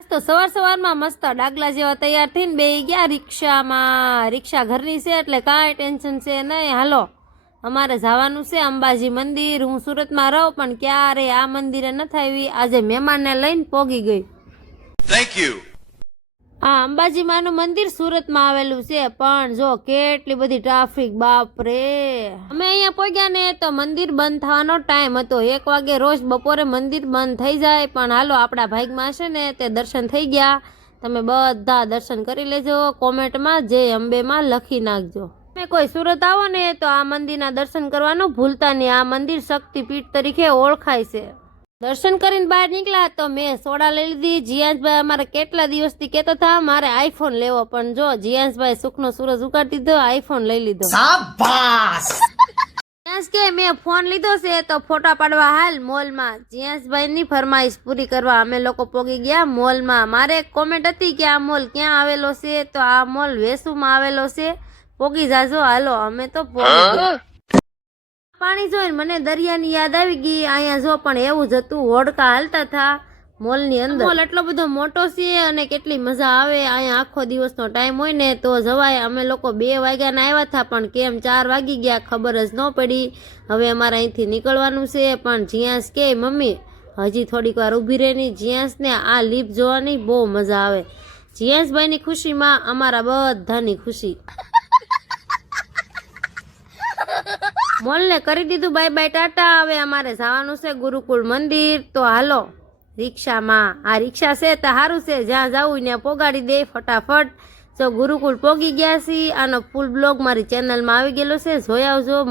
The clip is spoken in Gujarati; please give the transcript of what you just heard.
તો સવારમાં મસ્ત ડાગલા જેવા તૈયાર થઈને બેહી ગયા રિક્ષામાં. રિક્ષા ઘરની છે એટલે કાંઈ ટેન્શન છે નહીં. હાલો અમારે જવાનું છે અંબાજી મંદિર. હું સુરતમાં રહું પણ ક્યારે આ મંદિરે નથી આવી. આજે મહેમાનને લઈને પોગી ગઈ. Thank you. આ અંબાજી માનું મંદિર સુરતમાં આવેલું છે પણ જો કેટલી બધી ટ્રાફિક, બાપ રે. અમે અહીંયા પહોંચ્યા ને તો મંદિર બંધ થવાનો ટાઈમ હતો. 1 વાગે રોજ બપોરે મંદિર બંધ થઈ જાય પણ હાલો આપણા ભાગમાં છે ને તે દર્શન થઈ ગયા. તમે બધા દર્શન કરી લેજો. કોમેન્ટમાં જય અંબેમાં લખી નાખજો. તમે કોઈ સુરત આવો ને તો આ મંદિરના દર્શન કરવાનું ભૂલતા નહીં. આ મંદિર શક્તિપીઠ તરીકે ઓળખાય છે. દર્શન કરીને બહાર નીકળ્યા તો મેં સોડા લઈ લીધી. જીયાંશભાઈ અમારે કેટલા દિવસથી કહેતા હતા મારે આઈફોન લેવો, પણ જો જીયાંશભાઈ સુખનો સૂરજ ઉગાડી દીધો, આઈફોન લઈ લીધો. શાબાશ. જીયાંશ કે મેં ફોન લીધો છે તો ફોટા પાડવા હાલ મોલમાં. જીયાંશભાઈ ની ફરમાઈશ પૂરી કરવા અમે લોકો પોગી ગયા મોલમાં. મારે એક કોમેન્ટ હતી કે આ મોલ ક્યાં આવેલો છે, તો આ મોલ વેસુમાં આવેલો છે. પોગી જાજો હાલો. અમે તો પોગી ગયા. પાણી જોઈને મને દરિયાની યાદ આવી ગઈ. અહીંયા જો પણ એવું જ હતું, હોડકા હાલતા હતા મોલની અંદર. મોલ એટલો બધો મોટો છે અને કેટલી મજા આવે. અહીંયા આખો દિવસનો ટાઈમ હોય ને તો જવાય. અમે લોકો 2 વાગ્યાના આવ્યા હતા પણ કેમ 4 વાગી ગયા ખબર જ ન પડી. હવે અમારે અહીંથી નીકળવાનું છે પણ જીયાંશ કે મમ્મી હજી થોડીક વાર ઊભી રહેની. જીયાંશને આ લીપ જોવાની બહુ મજા આવે. જીયાંશભાઈની ખુશીમાં અમારા બધાની ખુશી. મોલને કરી દીધું બાય બાય ટાટા. હવે અમારે જવાનું છે ગુરુકુળ મંદિર. તો હાલો રિક્ષામાં. આ રિક્ષા છે તો સારું છે, જ્યાં જવું ત્યાં પોગાડી દે ફટાફટ. જો ગુરુકુળ પોગી ગયા છીએ. આનો ફૂલ બ્લોગ મારી ચેનલમાં આવી ગયેલો છે, જોઈ આવજો.